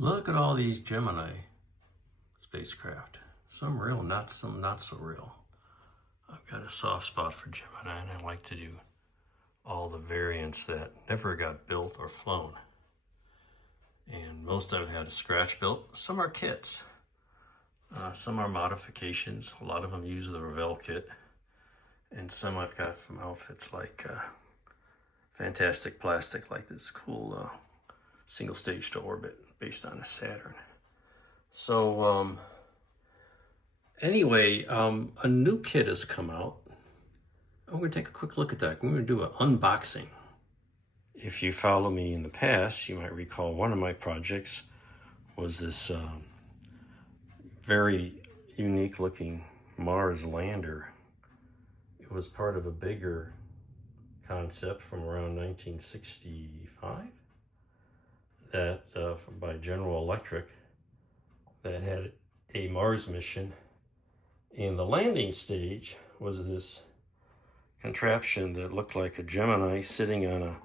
Look at all these Gemini spacecraft. Some real, some not so real. I've got a soft spot for Gemini, and I like to do all the variants that never got built or flown. And most of them had a scratch built. Some are kits. Some are modifications. A lot of them use the Revell kit. And some I've got from outfits like Fantastic Plastic, like this cool single stage to orbit based on a Saturn. So anyway, a new kit has come out. I'm going to take a quick look at that. I'm going to do an unboxing. If you follow me in the past, you might recall one of my projects was this very unique looking Mars Lander. It was part of a bigger concept from around 1965 that by General Electric that had a Mars mission, and the landing stage was this contraption that looked like a Gemini sitting on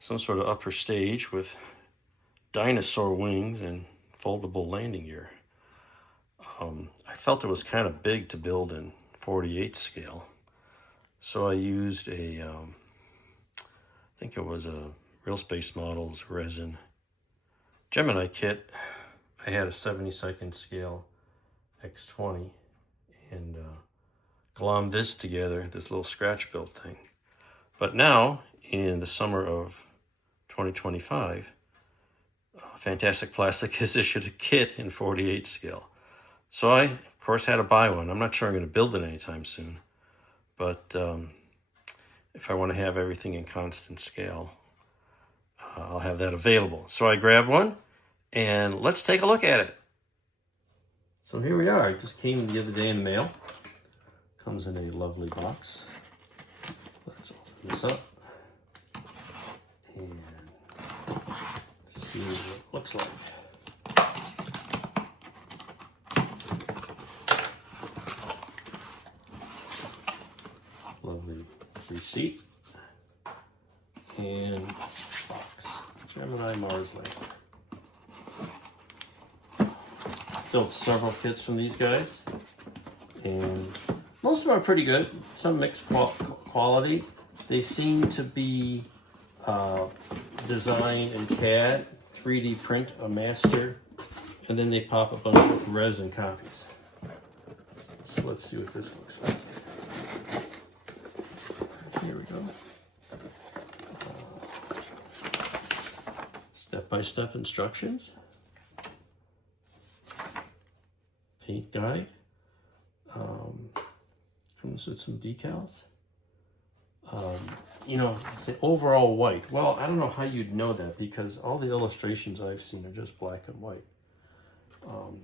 some sort of upper stage with dinosaur wings and foldable landing gear. I felt it was kind of big to build in 48 scale, so I used I think it was a Real Space Models resin Gemini kit. I had a 72nd scale X20 and glommed this together, this little scratch built thing. But now, in the summer of 2025, Fantastic Plastic has issued a kit in 48 scale. So I, of course, had to buy one. I'm not sure I'm going to build it anytime soon, but if I want to have everything in constant scale, I'll have that available. So I grabbed one, and let's take a look at it. So here we are. It just came the other day in the mail. Comes in a lovely box. Let's open this up and see what it looks like. Lovely receipt and box. Gemini Mars Lander. Built several kits from these guys, and most of them are pretty good. Some mixed quality. They seem to be designed in CAD, 3D print a master, and then they pop a bunch of resin copies. So let's see what this looks like. Here we go. Step-by-step instructions. Paint guide. Comes with some decals. Say overall white. Well, I don't know how you'd know that because all the illustrations I've seen are just black and white.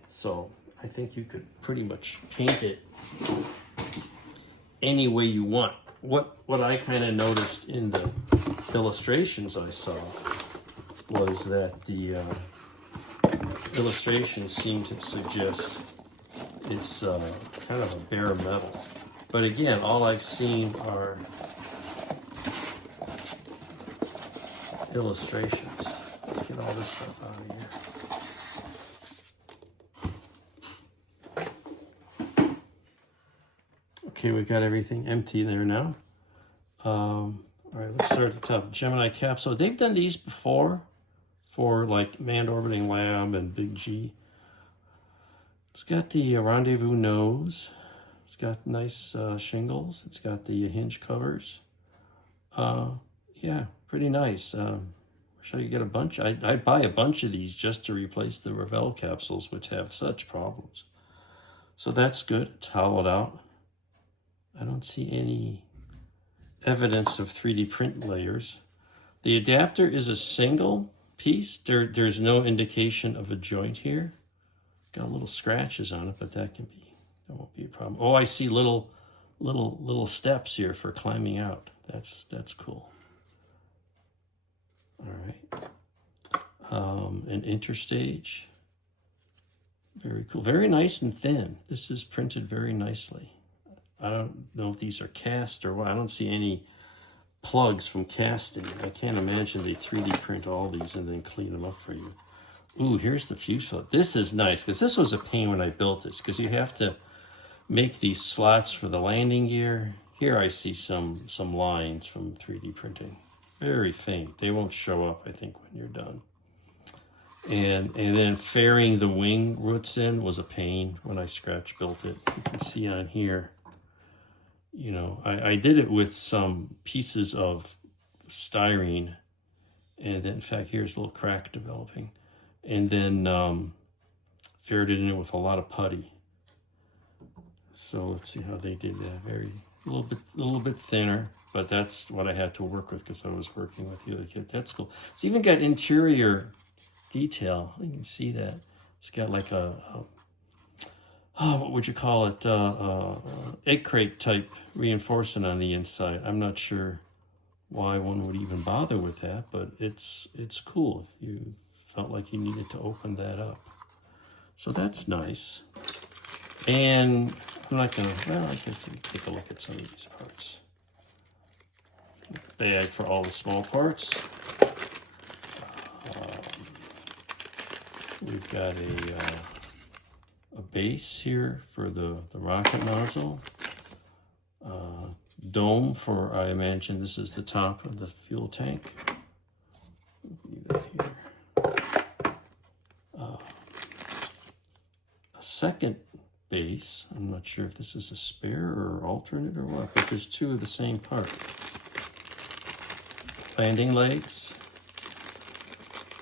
So I think you could pretty much paint it any way you want. What I kind of noticed in the illustrations I saw was that the illustrations seem to suggest it's kind of a bare metal. But again, all I've seen are illustrations. Let's get all this stuff out of here. Okay, we've got everything empty there now. All right, let's start at the top. Gemini capsule. They've done these before for like Manned Orbiting Lab and Big G. It's got the rendezvous nose. It's got nice shingles. It's got the hinge covers. Yeah, pretty nice. Wish I could get a bunch. I'd buy a bunch of these just to replace the Revell capsules, which have such problems. So that's good. It's hollowed out. I don't see any evidence of 3D print layers. The adapter is a single piece. There's no indication of a joint here. Got little scratches on it, but that won't be a problem. Oh, I see little steps here for climbing out. That's cool. All right. An interstage. Very cool. Very nice and thin. This is printed very nicely. I don't know if these are cast or what. I don't see any plugs from casting. I can't imagine they 3D print all these and then clean them up for you. Ooh, here's the fuselage. This is nice, because this was a pain when I built this, because you have to make these slots for the landing gear. Here I see some lines from 3D printing. Very faint. They won't show up, I think, when you're done. And then fairing the wing roots in was a pain when I scratch built it. You can see on here, you know, I did it with some pieces of styrene. And then, in fact, here's a little crack developing. And then faired it in with a lot of putty. So let's see how they did that. A little bit thinner, but that's what I had to work with because I was working with the other kit. That's cool. It's even got interior detail. You can see that. It's got like what would you call it? Egg crate type reinforcing on the inside. I'm not sure why one would even bother with that, but it's cool if you felt like you needed to open that up. So that's nice. And I'm not gonna, well, I guess we can take a look at some of these parts. Bag for all the small parts. We've got a base here for the rocket nozzle. Dome for, I imagine this is the top of the fuel tank. Leave that here. A second base. I'm not sure if this is a spare or alternate or what, but there's two of the same part. Landing legs.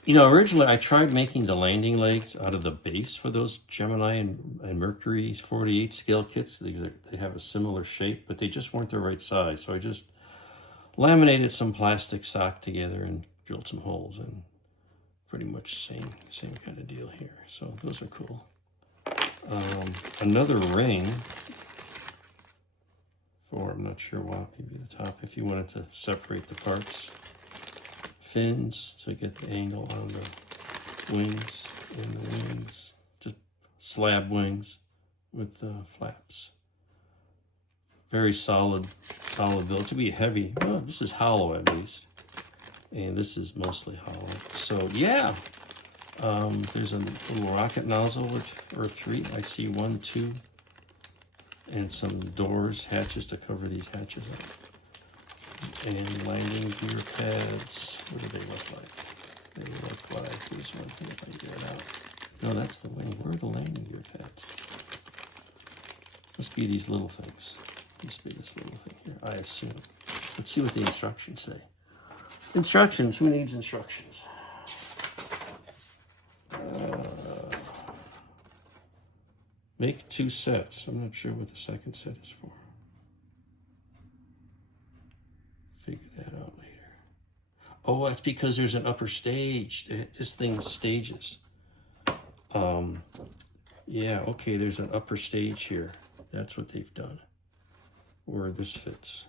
You know, originally I tried making the landing legs out of the base for those Gemini and Mercury 48 scale kits. They have a similar shape, but they just weren't the right size. So I just laminated some plastic sock together and drilled some holes, and pretty much same kind of deal here. So those are cool. Another ring for, I'm not sure what, maybe the top, if you wanted to separate the parts. Fins to get the angle on the wings, and the wings, just slab wings with the flaps. Very solid build. To be heavy, well, this is hollow at least, and this is mostly hollow. So yeah, there's a little rocket nozzle or three. I see 1, 2, and some doors, hatches to cover these hatches up. And landing gear pads. What do they look like? They look like, here's one here if I can get it out. No, that's the wing. Where are the landing gear pads? Must be these little things. Must be this little thing here, I assume. Let's see what the instructions say. Instructions, who needs instructions? Make 2 sets. I'm not sure what the second set is for. Figure that out later. Oh, that's because there's an upper stage. This thing stages. Yeah, okay, there's an upper stage here. That's what they've done. Where this fits.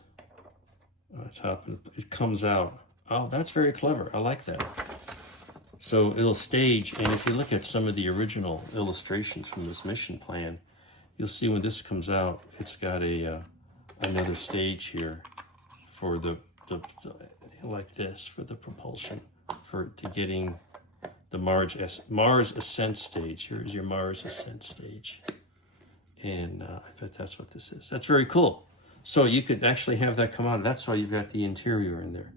Top, and it comes out. Oh, that's very clever. I like that. So it'll stage, and if you look at some of the original illustrations from this mission plan, you'll see when this comes out, it's got a another stage here for the like this for the propulsion to getting the Mars ascent stage. Here's your Mars ascent stage, and I bet that's what this is. That's very cool. So you could actually have that come out. That's why you've got the interior in there.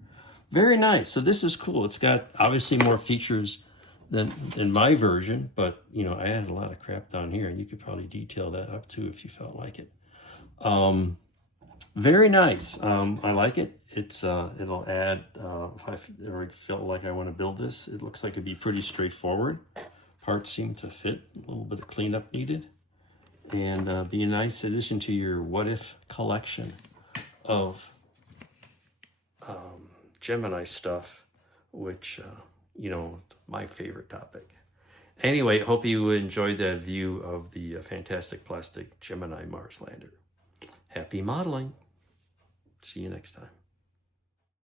Very nice. So this is cool. It's got obviously more features than in my version, but you know, I added a lot of crap down here, and you could probably detail that up too if you felt like it. Very nice. I like it. It's it'll add if I ever felt like I want to build this, it looks like it'd be pretty straightforward. Parts seem to fit, a little bit of cleanup needed, and be a nice addition to your what if collection of Gemini stuff, which you know, my favorite topic. Anyway, hope you enjoyed that view of the fantastic plastic Gemini Mars Lander. Happy modeling. See you next time.